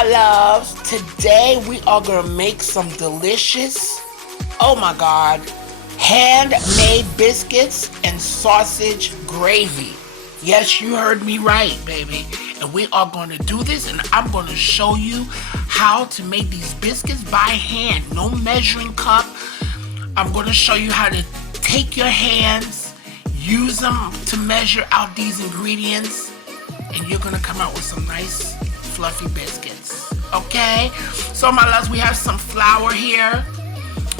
my loves. Today we are gonna make some delicious, oh my god, handmade biscuits and sausage gravy. Yes, you heard me right, baby. And we are gonna do this, and I'm gonna show you how to make these biscuits by hand. No measuring cup. I'm gonna show you how to take your hands, use them to measure out these ingredients, and you're gonna come out with some nice fluffy biscuits. Okay, so my loves, we have some flour here.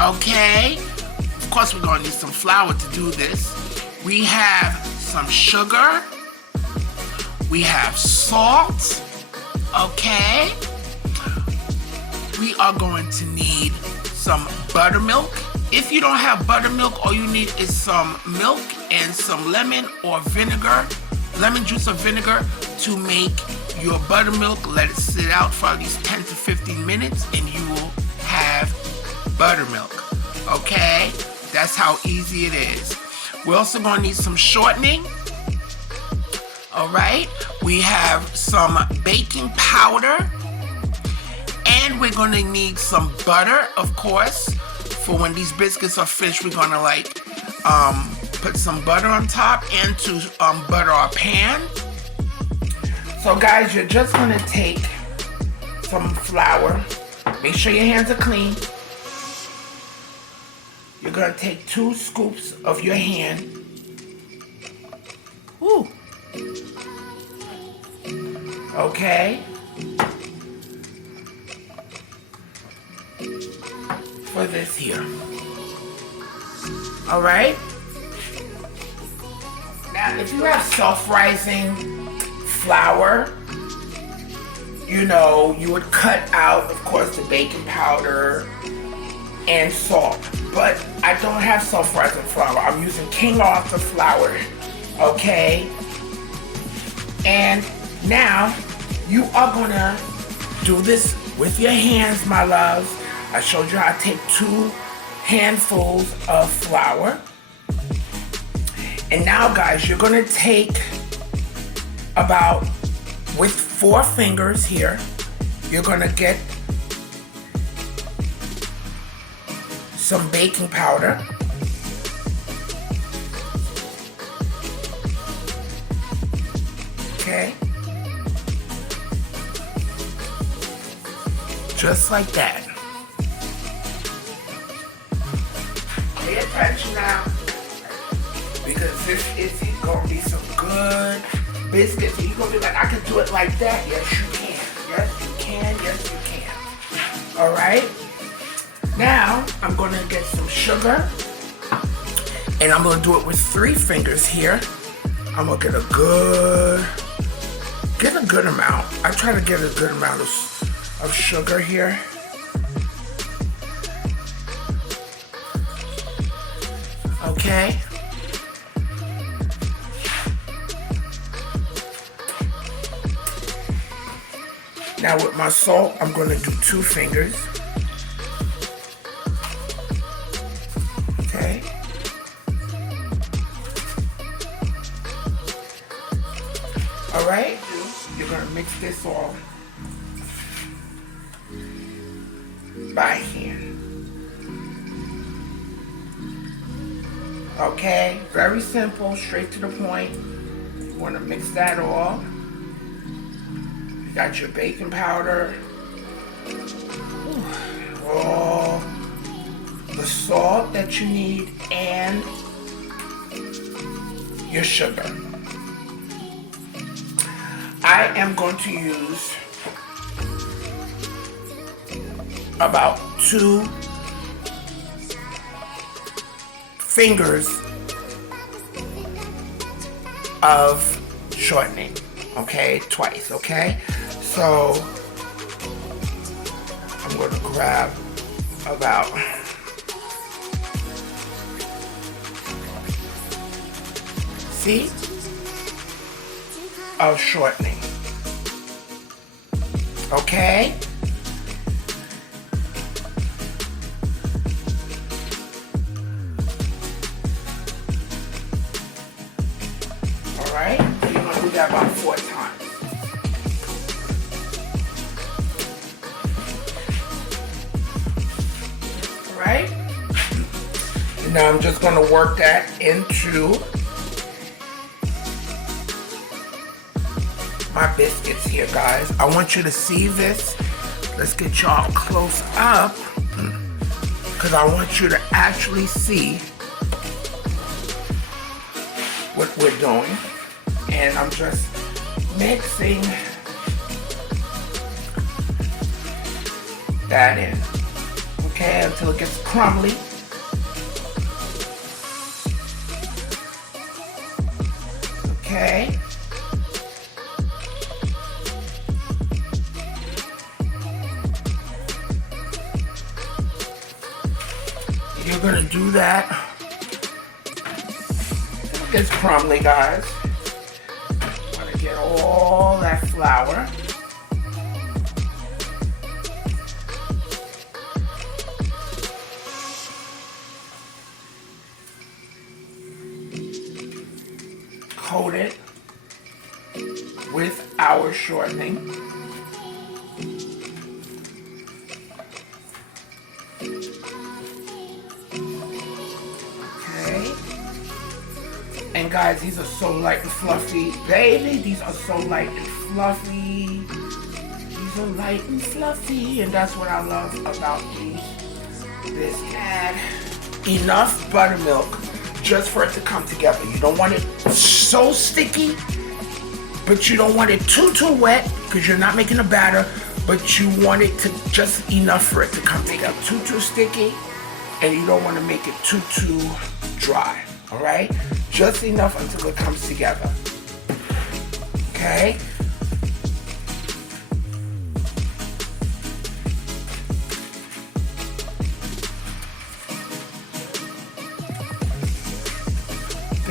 Okay, of course we're gonna need some flour to do this. We have some sugar, we have salt. Okay, we are going to need some buttermilk. If you don't have buttermilk, all you need is some milk and some lemon or vinegar, lemon juice or vinegar to make your buttermilk. Let it sit out for at least 10 to 15 minutes and you will have buttermilk. Okay, that's how easy it is. We're also gonna need some shortening. All right, we have some baking powder, and we're gonna need some butter, of course. For when these biscuits are finished, we're gonna put some butter on top and to butter our pan. So guys, you're just gonna take some flour. Make sure your hands are clean. You're gonna take 2 scoops of your hand. Woo. Okay. For this here. All right. Now, if you have self-rising flour, you know, you would cut out, of course, the baking powder and salt. But I don't have self-rising flour. I'm using King Arthur flour. Okay. And now you are gonna do this with your hands, my loves. I showed you how to take 2 handfuls of flour. And now guys, you're gonna take about, with 4 fingers here, you're gonna get some baking powder. Okay. Just like that. Pay attention now, because this is gonna be some good biscuits. You're gonna be like, I can do it like that. Yes, you can. Yes, you can. Yes, you can. All right. Now I'm gonna get some sugar, and I'm gonna do it with 3 fingers here. I'm gonna get a good amount. I try to get a good amount of sugar here. Okay. Now with my salt, I'm gonna do 2 fingers. Okay. All right, you're gonna mix this all by hand. Okay, very simple, straight to the point. You wanna mix that all. You got your baking powder. All the salt that you need and your sugar. I am going to use about 2 fingers of shortening, okay, twice, okay? So I'm going to grab about of shortening, okay? All right, you're gonna do that about 4 times. Now I'm just going to work that into my biscuits here, guys. I want you to see this. Let's get y'all close up because I want you to actually see what we're doing. And I'm just mixing that in, okay, until it gets crumbly. Okay. You're gonna do that. It gets crumbly, guys. Want to get all that flour. Coat it with our shortening. Okay. And guys, these are so light and fluffy. Baby, these are so light and fluffy. These are light and fluffy. And that's what I love about these. This add enough buttermilk just for it to come together. You don't want it so sticky, but you don't want it too wet because you're not making a batter, but you want it to just enough for it to come together. Too sticky, and you don't want to make it too dry. All right, just enough until it comes together. Okay.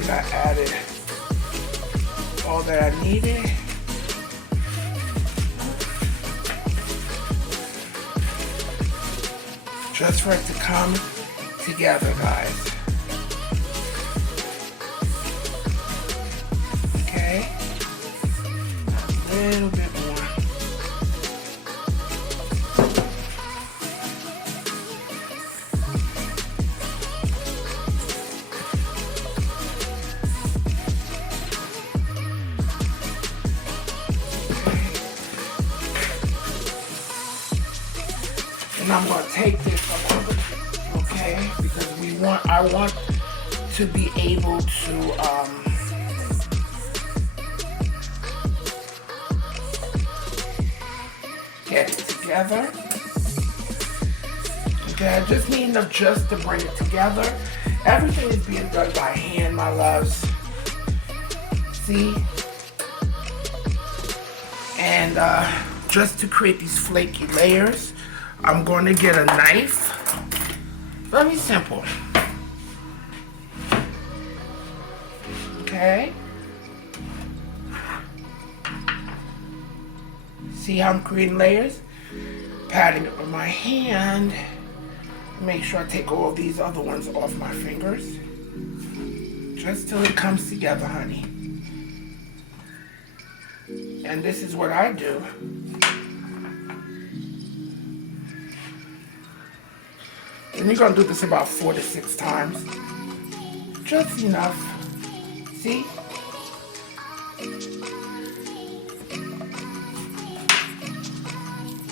I added all that I needed. Just for it to come together, guys. Okay. A little bit more. And I'm going to take this a little bit, okay? Because I want to be able to get it together. Okay, I just need enough just to bring it together. Everything is being done by hand, my loves. See? And just to create these flaky layers, I'm going to get a knife. Very simple. Okay. See how I'm creating layers? Patting it with my hand. Make sure I take all these other ones off my fingers. Just till it comes together, honey. And this is what I do. And you're going to do this about 4 to 6 times. Just enough. See?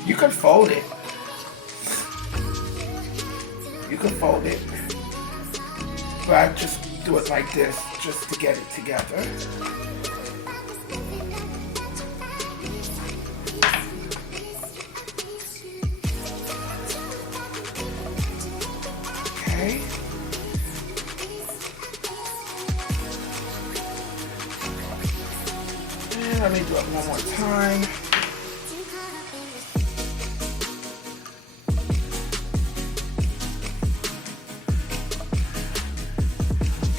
You can fold it. You can fold it. But I just do it like this just to get it together. Okay. And let me do it one more time.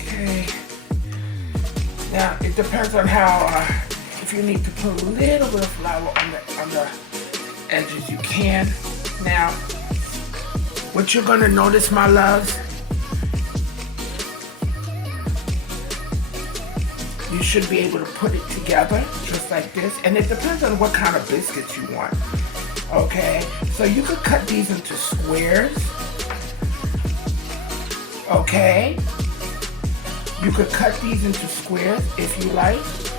Okay. Now it depends on how. If you need to put a little bit of flour on the edges, you can. Now, what you're gonna notice, my loves, you should be able to put it together just like this. And it depends on what kind of biscuits you want. Okay, so you could cut these into squares. Okay? You could cut these into squares if you like.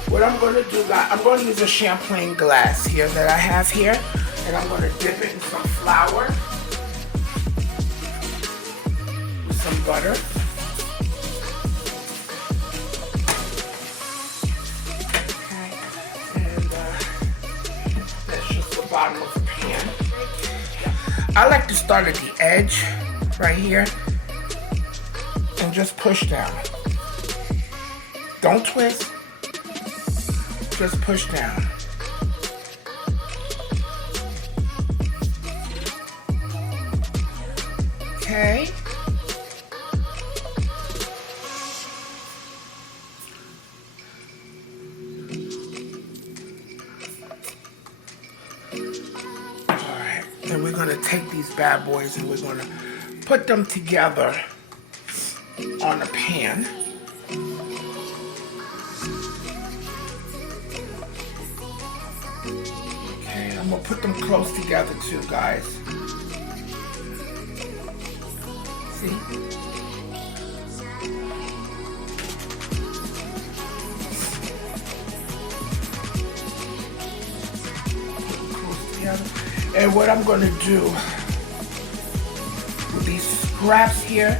What I'm going to do, guys, I'm going to use a champagne glass here that I have here. And I'm going to dip it in some flour. With some butter. Okay. And that's just the bottom of the pan. I like to start at the edge, right here. And just push down. Don't twist. Just push down. Okay. Alright, then we're gonna take these bad boys and we're gonna put them together on a pan. Okay, I'm gonna put them close together too, guys. See? Close together. And what I'm gonna do with these scraps here,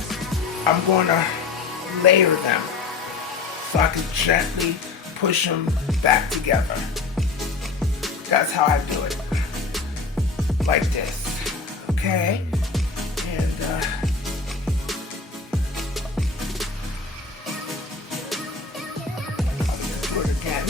I'm gonna layer them so I can gently push them back together. That's how I do it. Like this. Okay? And I'll do it again.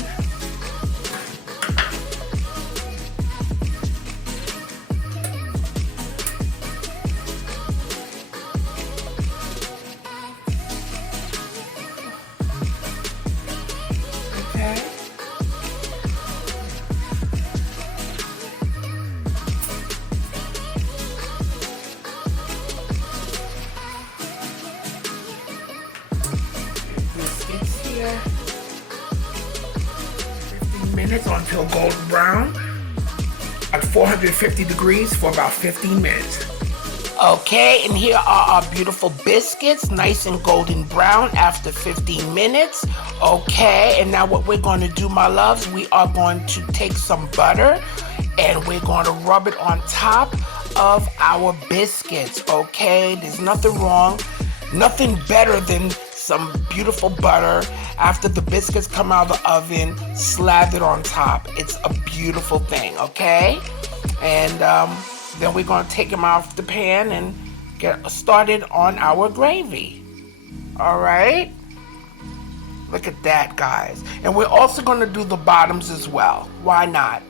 Okay. Biscuits here. 15 minutes until golden brown at 450 degrees for about 15 minutes. Okay, and here are our beautiful biscuits, nice and golden brown after 15 minutes. Okay, and now what we're going to do, my loves, we are going to take some butter and we're going to rub it on top of our biscuits. Okay, there's nothing wrong, nothing better than some beautiful butter after the biscuits come out of the oven, slathered on top. It's a beautiful thing, okay? And then we're going to take them off the pan and get started on our gravy. All right? Look at that, guys. And we're also going to do the bottoms as well. Why not?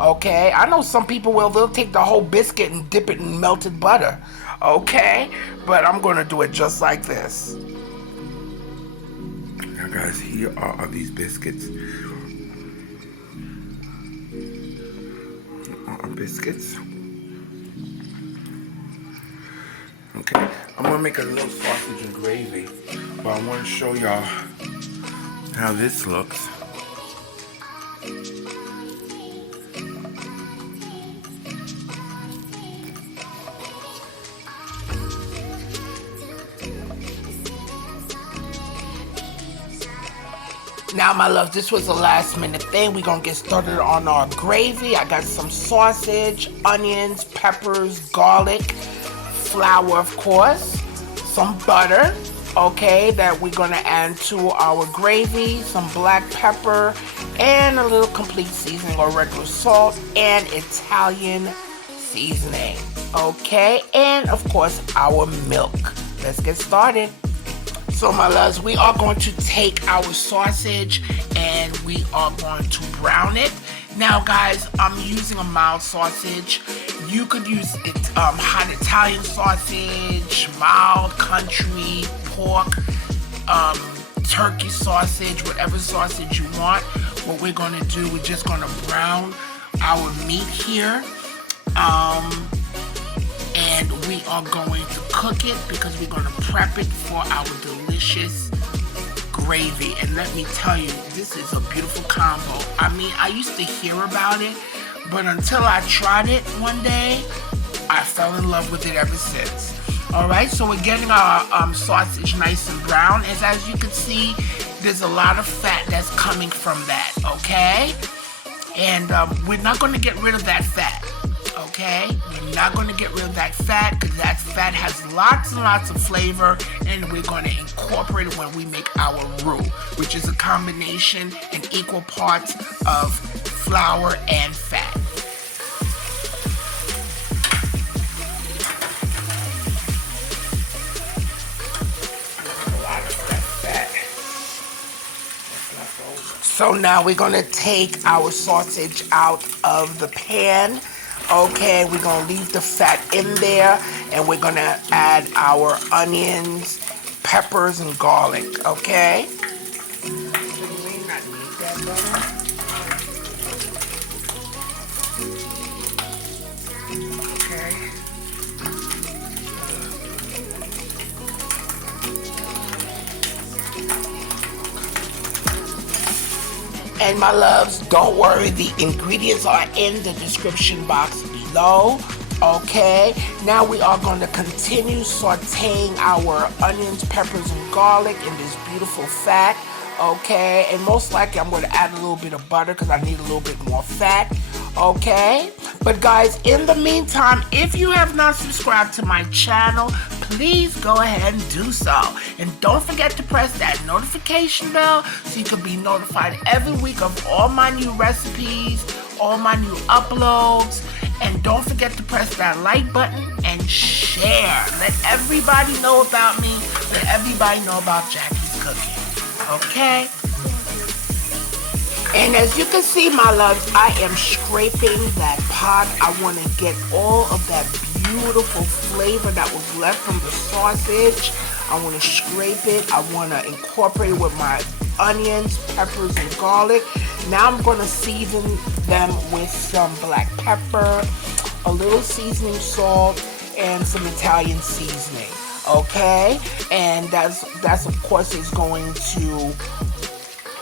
Okay? I know some people they'll take the whole biscuit and dip it in melted butter. Okay? But I'm going to do it just like this. Now, guys, here are these biscuits. Our biscuits. Okay, I'm gonna make a little sausage and gravy, but I want to show y'all how this looks. Now, my love, this was a last minute thing. We're gonna get started on our gravy. I got some sausage, onions, peppers, garlic, flour, of course, some butter, okay, that we're gonna add to our gravy, some black pepper, and a little complete seasoning or regular salt, and Italian seasoning, okay, and of course our milk. Let's get started. So, my loves, we are going to take our sausage and we are going to brown it. Now, guys, I'm using a mild sausage. You could use it, hot Italian sausage, mild country, pork, turkey sausage, whatever sausage you want. What we're going to do, we're just going to brown our meat here. And we are going to cook it because we're going to prep it for our delicious gravy. And let me tell you, this is a beautiful combo. I mean, I used to hear about it, but until I tried it one day, I fell in love with it ever since. All right, so we're getting our sausage nice and brown. As you can see, there's a lot of fat that's coming from that, okay? And we're not going to get rid of that fat, okay? We're not going to get rid of that fat because that fat has lots and lots of flavor, and we're going to incorporate it when we make our roux, which is a combination in equal parts of flour and fat. So now we're gonna take our sausage out of the pan. Okay, we're gonna leave the fat in there, and we're gonna add our onions, peppers, and garlic, okay? So you may not need that butter. Okay. And my loves, don't worry, the ingredients are in the description box below. Okay, now we are going to continue sauteing our onions, peppers, and garlic in this beautiful fat. Okay, and most likely I'm going to add a little bit of butter because I need a little bit more fat. Okay, but guys, in the meantime, if you have not subscribed to my channel, please go ahead and do so. And don't forget to press that notification bell so you can be notified every week of all my new recipes, all my new uploads. And don't forget to press that like button and share. Let everybody know about me. Let everybody know about Jackie's Cooking. Okay? And as you can see, my loves, I am scraping that pot. I want to get all of that beautiful flavor that was left from the sausage. I want to scrape it. I want to incorporate it with my onions, peppers, and garlic. Now I'm going to season them with some black pepper, a little seasoning salt, and some Italian seasoning. Okay? And that's of course is going to,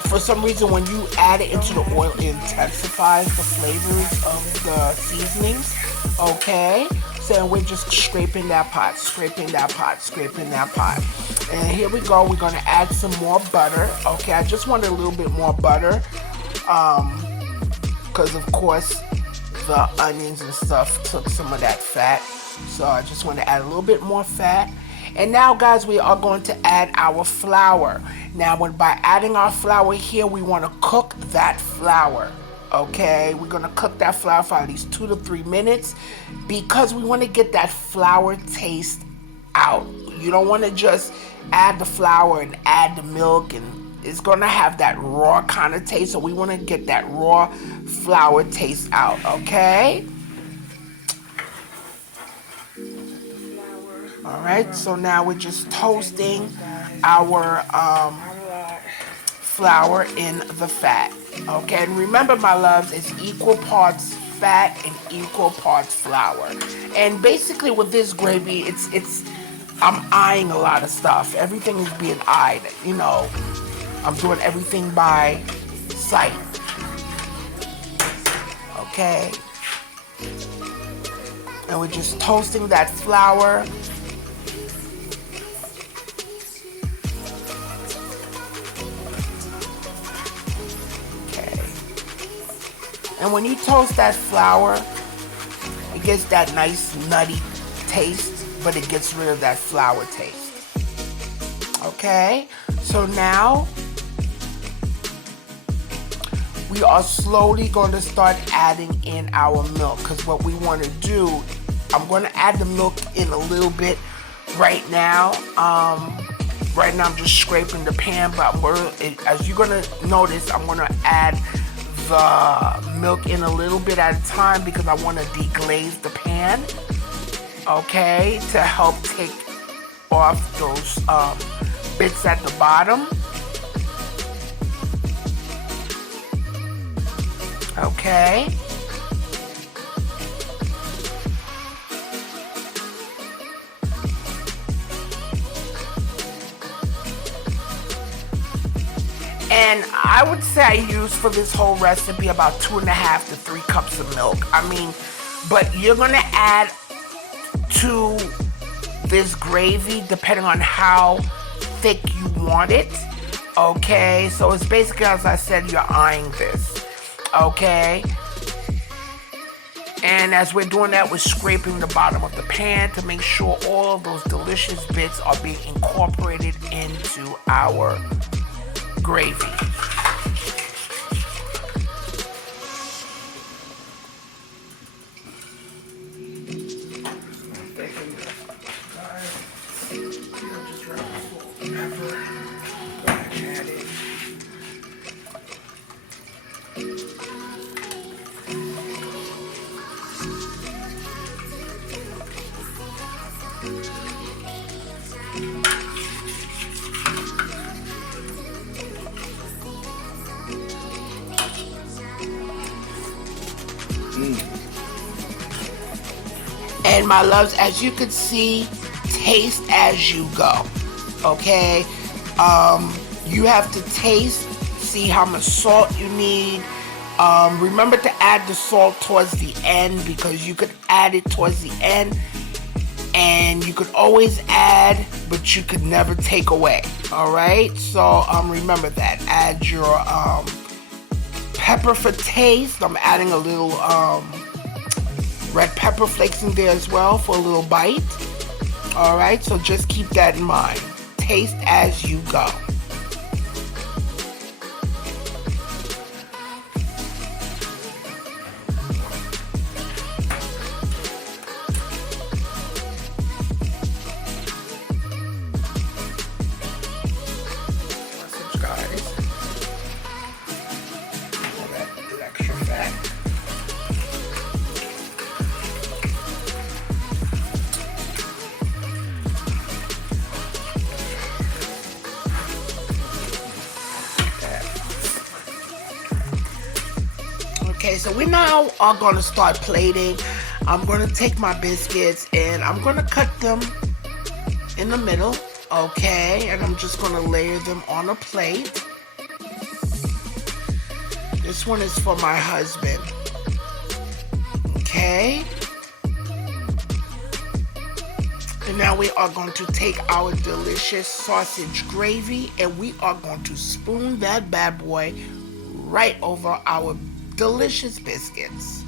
for some reason, when you add it into the oil, it intensifies the flavors of the seasonings. Okay? So we're just scraping that pot, scraping that pot, scraping that pot. And here we go. We're going to add some more butter. Okay, I just wanted a little bit more butter because, of course, the onions and stuff took some of that fat. So I just want to add a little bit more fat. And now, guys, we are going to add our flour. Now, by adding our flour here, we want to cook that flour. Okay, we're gonna cook that flour for at least 2 to 3 minutes because we want to get that flour taste out. You don't want to just add the flour and add the milk, and it's gonna have that raw kind of taste. So we want to get that raw flour taste out. Okay. All right. So now we're just toasting our flour in the fat. Okay, and remember, my loves, it's equal parts fat and equal parts flour. And basically with this gravy, I'm eyeing a lot of stuff. Everything is being eyed, you know. I'm doing everything by sight. Okay. And we're just toasting that flour. And when you toast that flour, it gets that nice nutty taste, but it gets rid of that flour taste. Okay, so now we are slowly going to start adding in our milk, because what we want to do, I'm going to add the milk in a little bit right now. Right now I'm just scraping the pan, but as you're going to notice, I'm going to add the milk in a little bit at a time because I want to deglaze the pan, okay, to help take off those bits at the bottom. Okay. And I would say I use for this whole recipe about 2.5 to 3 cups of milk. I mean, but you're gonna add to this gravy depending on how thick you want it. Okay, so it's basically, as I said, you're eyeing this. Okay, and as we're doing that, we're scraping the bottom of the pan to make sure all of those delicious bits are being incorporated into our gravy. And my loves, as you can see, taste as you go. Okay, you have to taste, see how much salt you need. Remember to add the salt towards the end, because you could add it towards the end, and you could always add, but you could never take away. All right, so remember that. Add your pepper for taste. I'm adding a little red pepper flakes in there as well for a little bite. All right, so just keep that in mind. Taste as you go. Okay, so we now are going to start plating. I'm going to take my biscuits and I'm going to cut them in the middle, okay? And I'm just going to layer them on a plate. This one is for my husband, okay? And now we are going to take our delicious sausage gravy and we are going to spoon that bad boy right over our delicious biscuits.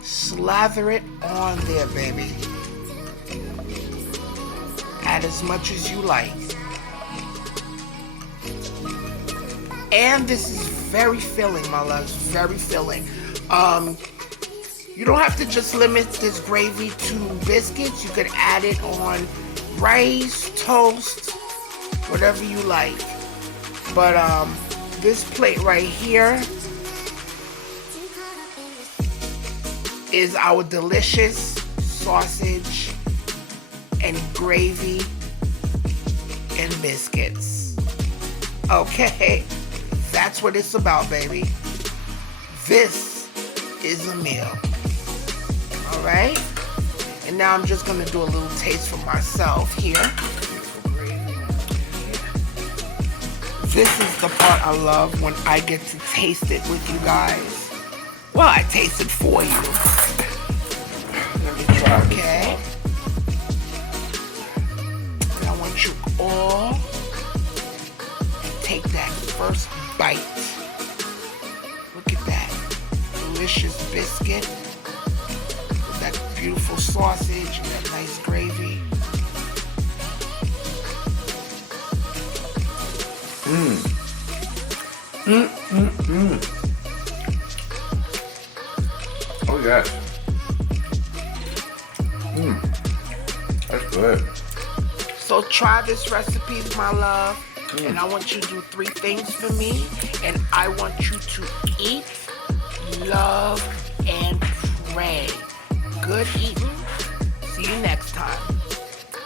Slather it on there, baby. Add as much as you like. And this is very filling, my loves, very filling. You don't have to just limit this gravy to biscuits. You could add it on rice, toast, whatever you like. But this plate right here is our delicious sausage and gravy and biscuits. Okay, that's what it's about, baby. This is a meal. All right, and now I'm just gonna do a little taste for myself here. This is the part I love, when I get to taste it with you guys. Well, I taste it for you. Let me try. Okay. And I want you all to take that first bite. Look at that delicious biscuit with that beautiful sausage and that nice gravy. Oh yes. That's good. So try this recipe, my love. And I want you to do 3 things for me. And I want you to eat, love, and pray. Good eating. See you next time.